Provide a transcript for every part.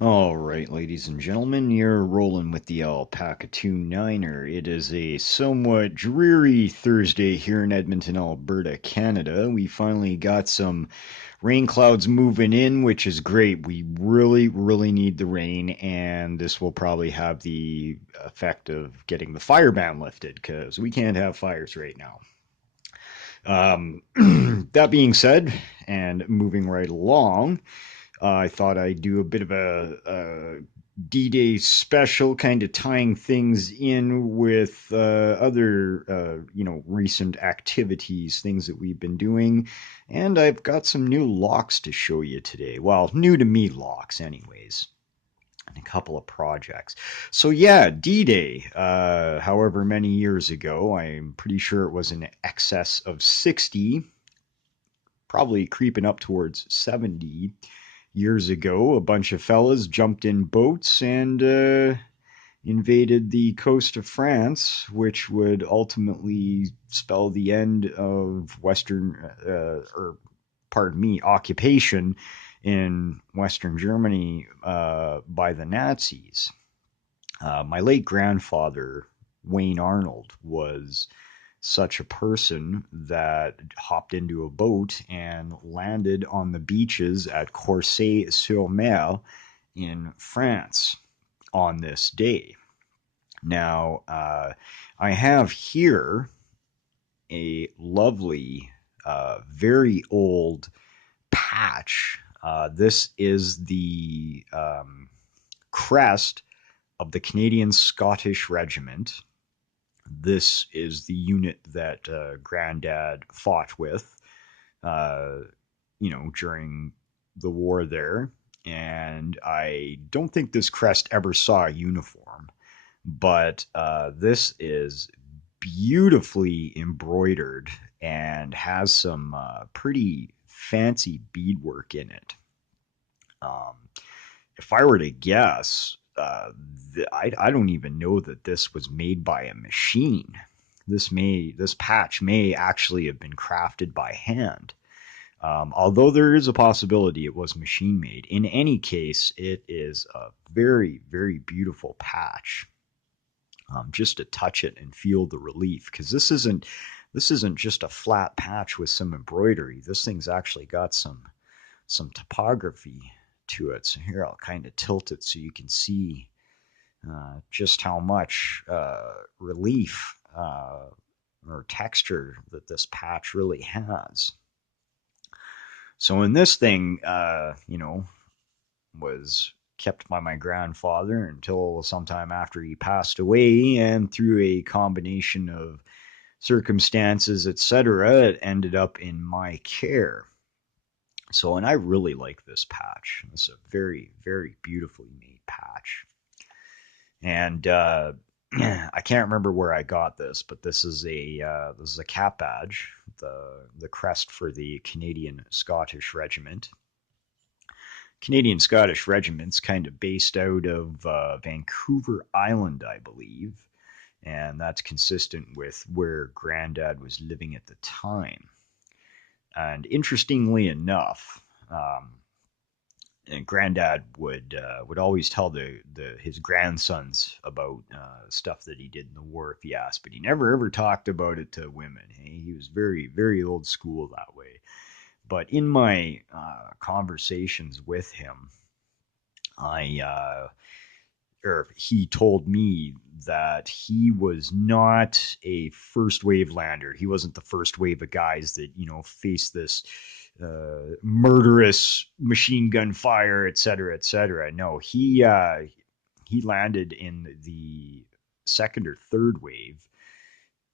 All right, ladies and gentlemen, you're rolling with the Alpaca 29er. It is a somewhat dreary Thursday here in Edmonton, Alberta, Canada. We finally got some rain clouds moving in, which is great. We really, really need the rain, and this will probably have the effect of getting the fire ban lifted because we can't have fires right now. That being said, and moving right along, I thought I'd do a bit of a D-Day special, kind of tying things in with other, recent activities, things that we've been doing. And I've got some new locks to show you today. Well, new to me locks, anyways. And a couple of projects. So, yeah, D-Day, however many years ago, I'm pretty sure it was in excess of 60, probably creeping up towards 70 years ago. A bunch of fellas jumped in boats and invaded the coast of France, which would ultimately spell the end of occupation in Western Germany by the Nazis. My late grandfather, Wayne Arnold, was such a person that hopped into a boat and landed on the beaches at Corsay-sur-Mer in France on this day. Now, I have here a lovely, very old patch. This is the crest of the Canadian Scottish Regiment. This is the unit that Grandad fought with, uh, during the war there. And I don't think this crest ever saw a uniform, but this is beautifully embroidered and has some pretty fancy beadwork in it. Um, if I were to guess, I don't even know that this was made by a machine. This patch may actually have been crafted by hand. Although there is a possibility it was machine made. In any case, it is a very, very beautiful patch. Just to touch it and feel the relief, because this isn't just a flat patch with some embroidery. This thing's actually got some topography to it. So here I'll kind of tilt it so you can see just how much relief or texture that this patch really has. So in this thing, was kept by my grandfather until sometime after he passed away, and through a combination of circumstances, etc., it ended up in my care. So, and I really like this patch. It's a very, very beautifully made patch. And I can't remember where I got this, but this is a cap badge, the crest for the Canadian Scottish Regiment. Canadian Scottish Regiment's kind of based out of Vancouver Island, I believe, and that's consistent with where Grandad was living at the time. And interestingly enough, and Granddad would always tell the his grandsons about stuff that he did in the war if he asked, but he never ever talked about it to women. Hey? He was very very old school that way. But in my conversations with him, I or he told me that he was not a first wave lander. He wasn't the first wave of guys that faced this murderous machine gun fire, et cetera, et cetera. No, he landed in the second or third wave,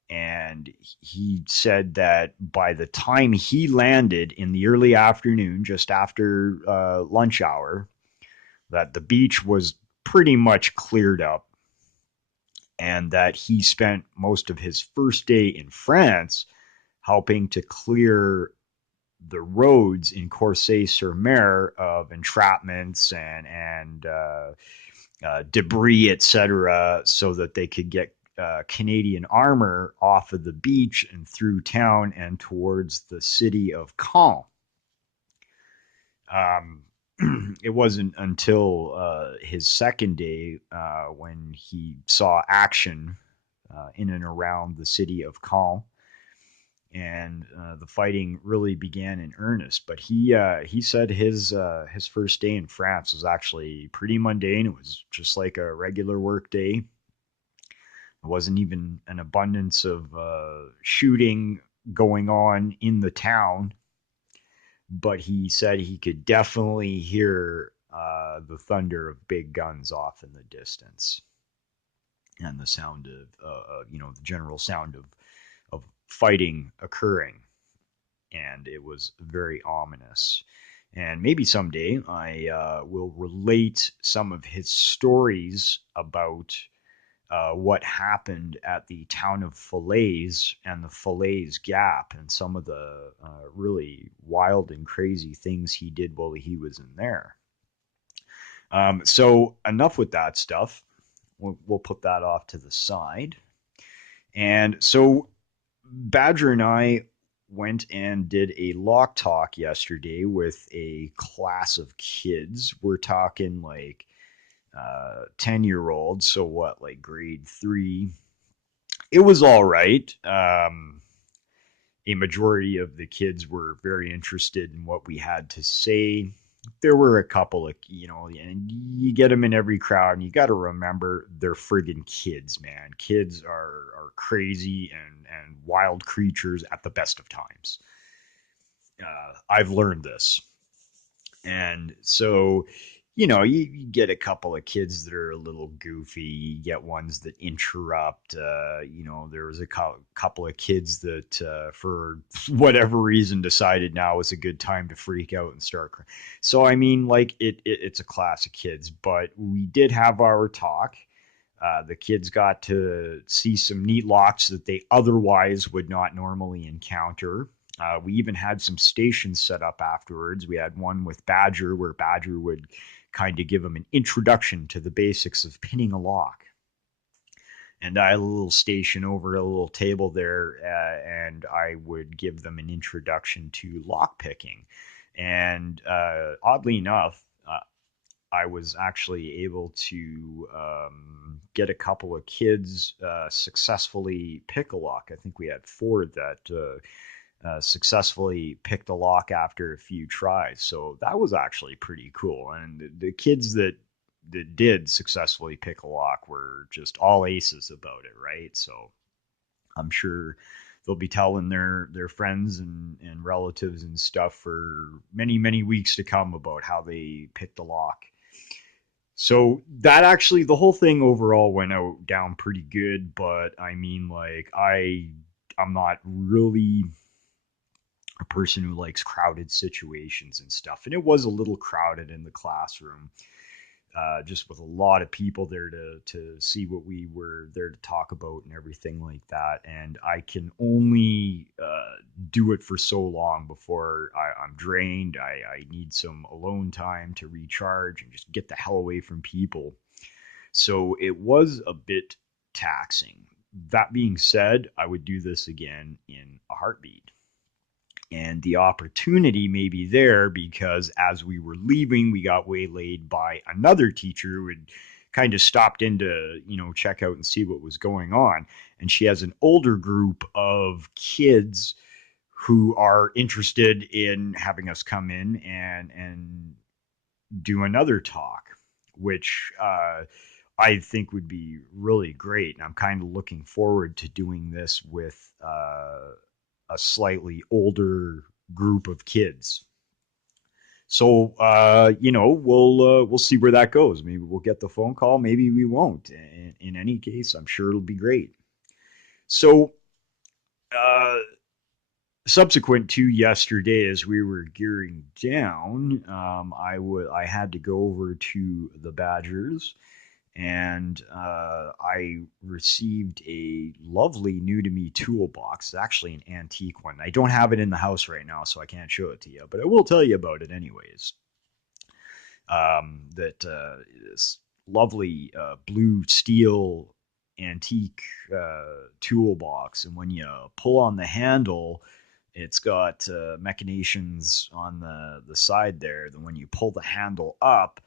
and he said that by the time he landed in the early afternoon, just after lunch hour, that the beach was pretty much cleared up, and that he spent most of his first day in France helping to clear the roads in Corsay-sur-Mer of entrapments and debris, etc., so that they could get Canadian armor off of the beach and through town and towards the city of Caen. it wasn't until his second day when he saw action in and around the city of Caen, and the fighting really began in earnest. But he said his first day in France was actually pretty mundane. It was just like a regular work day. There wasn't even an abundance of shooting going on in the town, but he said he could definitely hear the thunder of big guns off in the distance, and the sound of the general sound of fighting occurring, and it was very ominous. And maybe someday I will relate some of his stories about what happened at the town of Falaise and the Falaise Gap, and some of the really wild and crazy things he did while he was in there. So enough with that stuff. We'll put that off to the side. And so Badger and I went and did a lock talk yesterday with a class of kids. We're talking like 10-year-olds. So what, like grade three? It was all right. A majority of the kids were very interested in what we had to say. There were a couple of, and you get them in every crowd, and you got to remember they're friggin' kids, man. Kids are crazy and wild creatures at the best of times. I've learned this. And so, you get a couple of kids that are a little goofy. You get ones that interrupt. There was a couple of kids that, for whatever reason, decided now was a good time to freak out and start crying. So, I mean, like, it's a class of kids, but we did have our talk. The kids got to see some neat locks that they otherwise would not normally encounter. We even had some stations set up afterwards. We had one with Badger, where Badger would kind of give them an introduction to the basics of pinning a lock. And I had a little station over a little table there, and I would give them an introduction to lock picking. And oddly enough, I was actually able to get a couple of kids successfully pick a lock. I think we had four that successfully picked a lock after a few tries. So that was actually pretty cool. And the kids that did successfully pick a lock were just all aces about it, right? So I'm sure they'll be telling their friends and relatives and stuff for many weeks to come about how they picked a lock. So that actually, the whole thing overall went out down pretty good. But I mean, like, I'm not really a person who likes crowded situations and stuff. And it was a little crowded in the classroom, just with a lot of people there to see what we were there to talk about and everything like that. And I can only do it for so long before I'm drained. I need some alone time to recharge and just get the hell away from people. So it was a bit taxing. That being said, I would do this again in a heartbeat, and the opportunity may be there because as we were leaving, we got waylaid by another teacher who had kind of stopped in to, check out and see what was going on. And she has an older group of kids who are interested in having us come in and do another talk, which I think would be really great. And I'm kind of looking forward to doing this with a slightly older group of kids. So we'll see where that goes. Maybe we'll get the phone call. Maybe we won't. In any case, I'm sure it'll be great. So uh, subsequent to yesterday, as we were gearing down, I had to go over to the Badgers, and I received a lovely new to me toolbox. It's actually an antique one. I don't have it in the house right now, so I can't show it to you, but I will tell you about it anyways. That this lovely blue steel antique toolbox, and when you pull on the handle, It's got machinations on the side there. Then when you pull the handle up,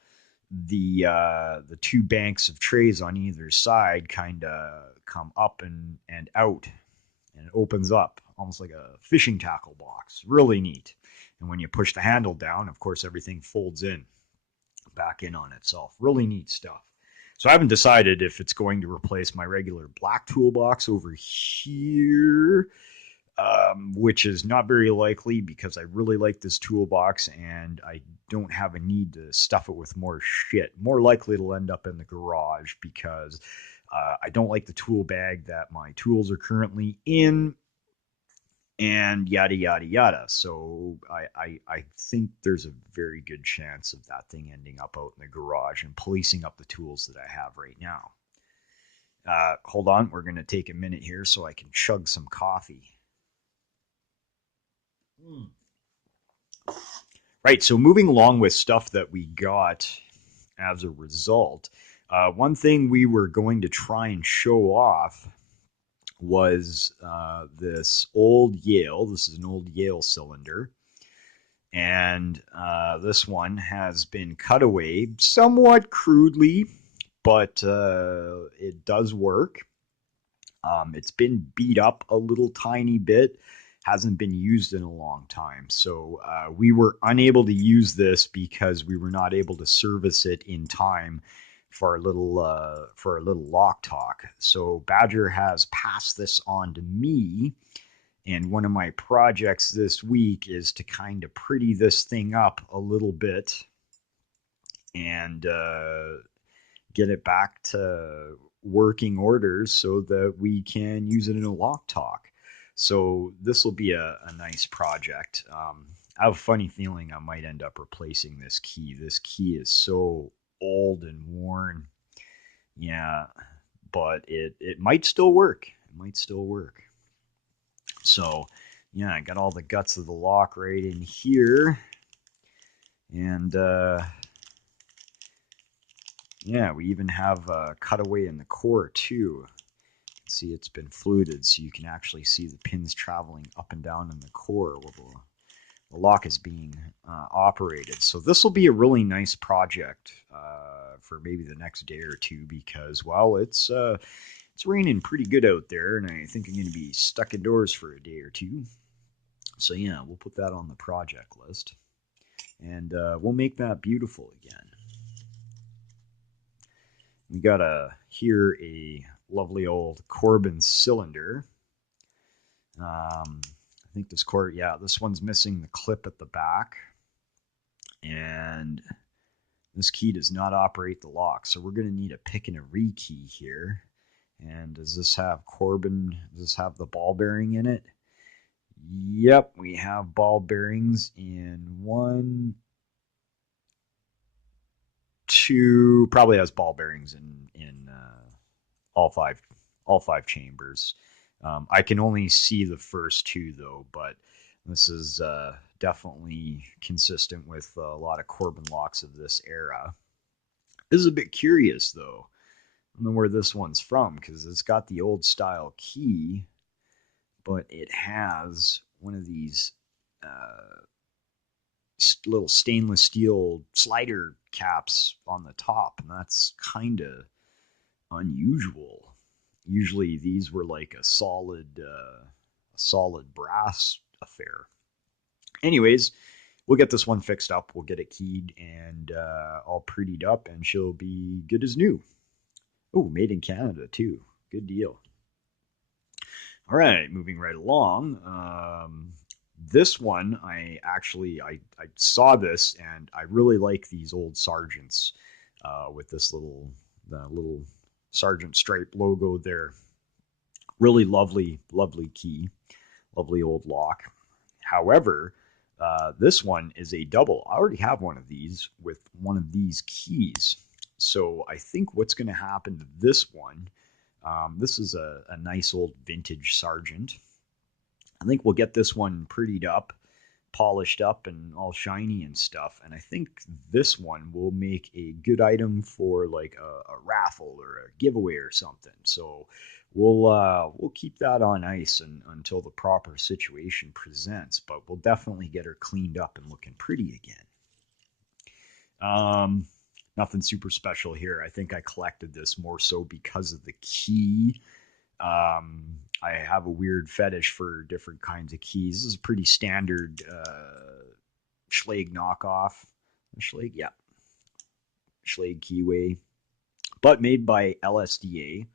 the two banks of trays on either side kind of come up and out, and it opens up almost like a fishing tackle box. Really neat. And when you push the handle down, of course, everything folds in back in on itself. Really neat stuff. So I haven't decided if it's going to replace my regular black toolbox over here, which is not very likely because I really like this toolbox and I don't have a need to stuff it with more shit. More likely it'll end up in the garage because I don't like the tool bag that my tools are currently in, and yada yada yada. So I think there's a very good chance of that thing ending up out in the garage and policing up the tools that I have right now. Hold on, we're going to take a minute here so I can chug some coffee. Right, so moving along with stuff that we got as a result, one thing we were going to try and show off was this old Yale. This is an old Yale cylinder. And this one has been cut away somewhat crudely, but it does work. It's been beat up a little tiny bit, hasn't been used in a long time. So we were unable to use this because we were not able to service it in time for our little lock talk. So Badger has passed this on to me, and one of my projects this week is to kind of pretty this thing up a little bit and get it back to working orders so that we can use it in a lock talk. So this will be a nice project. I have a funny feeling I might end up replacing this key. This key is so old and worn. Yeah, but it might still work. It might still work. So yeah, I got all the guts of the lock right in here. And yeah, we even have a cutaway in the core too. See, it's been fluted, so you can actually see the pins traveling up and down in the core while the lock is being operated. So this will be a really nice project for maybe the next day or two because, well, it's raining pretty good out there, and I think I'm going to be stuck indoors for a day or two. So yeah, we'll put that on the project list, and we'll make that beautiful again. We got here a lovely old Corbin cylinder. I think this this one's missing the clip at the back, and this key does not operate the lock, so we're going to need a pick and a rekey here. And does this have Corbin? Does this have the ball bearing in it? Yep, we have ball bearings in 1, 2. Probably has ball bearings in all five chambers. I can only see the first 2 though, but this is definitely consistent with a lot of Corbin locks of this era. This is a bit curious though. I don't know where this one's from because it's got the old style key, but it has one of these little stainless steel slider caps on the top, and that's kind of unusual. Usually these were like a solid brass affair. Anyways, we'll get this one fixed up. We'll get it keyed and all prettied up, and she'll be good as new. Oh, made in Canada too. Good deal. All right, moving right along. This one, I saw this, and I really like these old sergeants with this little sergeant stripe logo there. Really lovely key, lovely old lock. However, this one is a double. I already have one of these with one of these keys. So I think what's going to happen to this one, this is a nice old vintage Sargent. I think we'll get this one prettied up, polished up and all shiny and stuff. And I think this one will make a good item for like a raffle or a giveaway or something. So we'll keep that on ice until the proper situation presents. But we'll definitely get her cleaned up and looking pretty again. Um, Nothing super special here. I think I collected this more so because of the key. I have a weird fetish for different kinds of keys. This is a pretty standard Schlage knockoff. Schlage, yeah, Schlage keyway, but made by LSDA,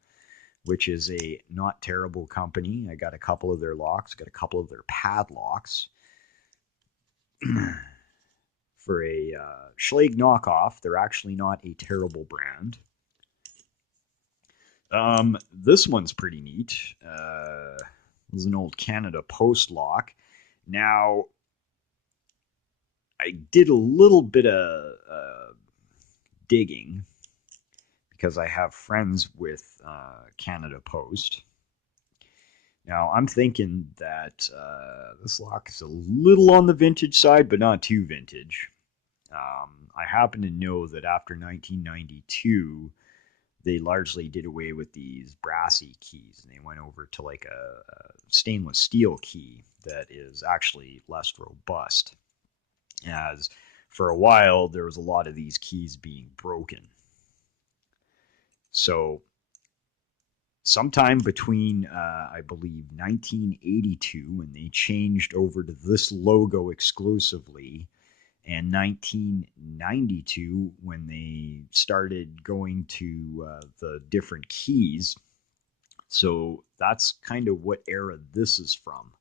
which is a not terrible company. I got a couple of their locks, got a couple of their padlocks. For a Schlage knockoff, they're actually not a terrible brand. This one's pretty neat. This is an old Canada Post lock. Now, I did a little bit of digging because I have friends with Canada Post. Now, I'm thinking that this lock is a little on the vintage side, but not too vintage. I happen to know that after 1992, they largely did away with these brassy keys and they went over to like a stainless steel key that is actually less robust. As for a while, there was a lot of these keys being broken. So, sometime between, I believe, 1982, when they changed over to this logo exclusively, and 1992 when they started going to the different keys. So that's kind of what era this is from.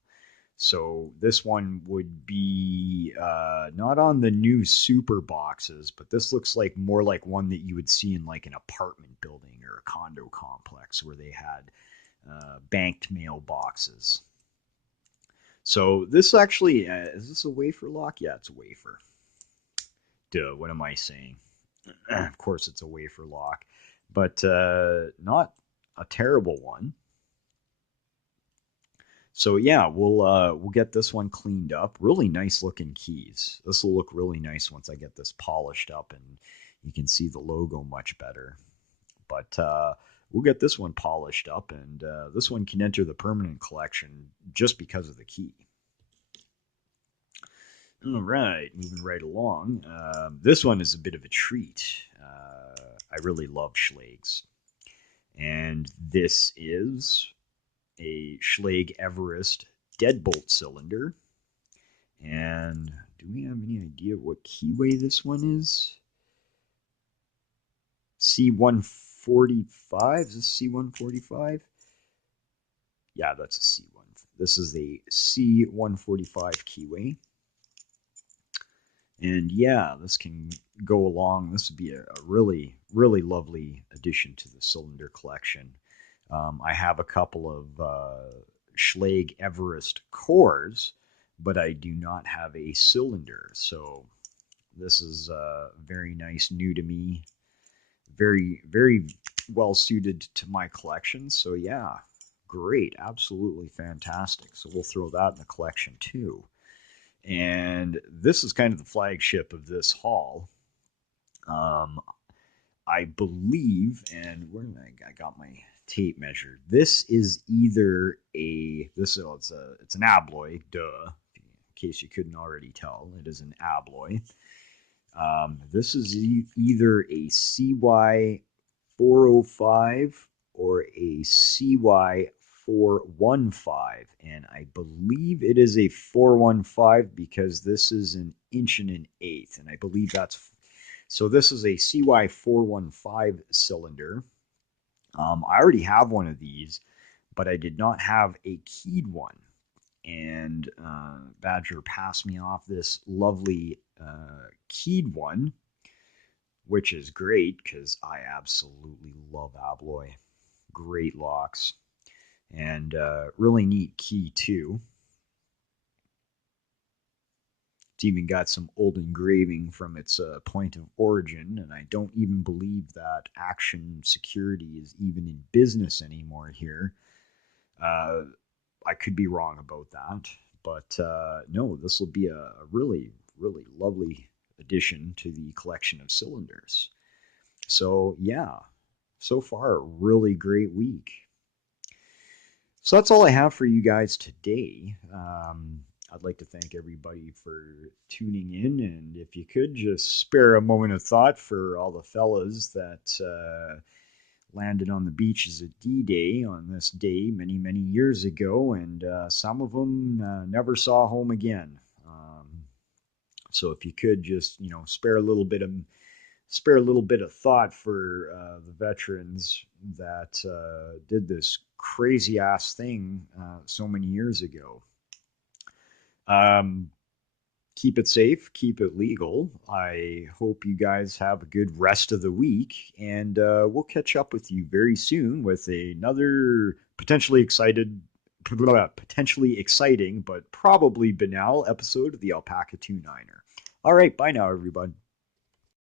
So this one would be not on the new super boxes, but this looks like more like one that you would see in like an apartment building or a condo complex where they had banked mailboxes. So this actually, is this a wafer lock? Yeah, it's a wafer. Duh, what am I saying? Of course, it's a wafer lock, but not a terrible one. So yeah, we'll get this one cleaned up. Really nice looking keys. This will look really nice once I get this polished up and you can see the logo much better. But we'll get this one polished up, and this one can enter the permanent collection just because of the key. All right, moving right along. This one is a bit of a treat. I really love Schlags. And this is a Schlage Everest deadbolt cylinder. And do we have any idea what keyway this one is? C145? Is this C145? Yeah, that's a C1. This is a C145 keyway. And yeah, this can go along. This would be a really, really lovely addition to the cylinder collection. I have a couple of Schlage Everest cores, but I do not have a cylinder. So this is very nice, new to me. Very, very well suited to my collection. So yeah, great. Absolutely fantastic. So we'll throw that in the collection too. And this is kind of the flagship of this haul. Um, I believe, and where did I got my tape measure? This is either it's an abloy, duh. In case you couldn't already tell, it is an abloy. This is either a CY 405 or a CY 415, and I believe it is a 415 because this is an inch and an eighth, and I believe that's so. This is a CY 415 cylinder. I already have one of these, but I did not have a keyed one, and Badger passed me off this lovely keyed one, which is great because I absolutely love Abloy. Great locks and really neat key too. It's even got some old engraving from its point of origin, and I don't even believe that Action Security is even in business anymore here. I could be wrong about that, But no, this will be a really, really lovely addition to the collection of cylinders. So, yeah, so far, a really great week. So that's all I have for you guys today. I'd like to thank everybody for tuning in, and if you could just spare a moment of thought for all the fellas that landed on the beaches at D-Day on this day many, many years ago, and some of them never saw home again. So if you could just, spare a little bit of thought for the veterans that did this crazy ass thing so many years ago. Um, Keep it safe, keep it legal. I hope you guys have a good rest of the week, and we'll catch up with you very soon with another potentially exciting, but probably banal episode of the Alpaca 2 Niner. All right, bye now, everybody.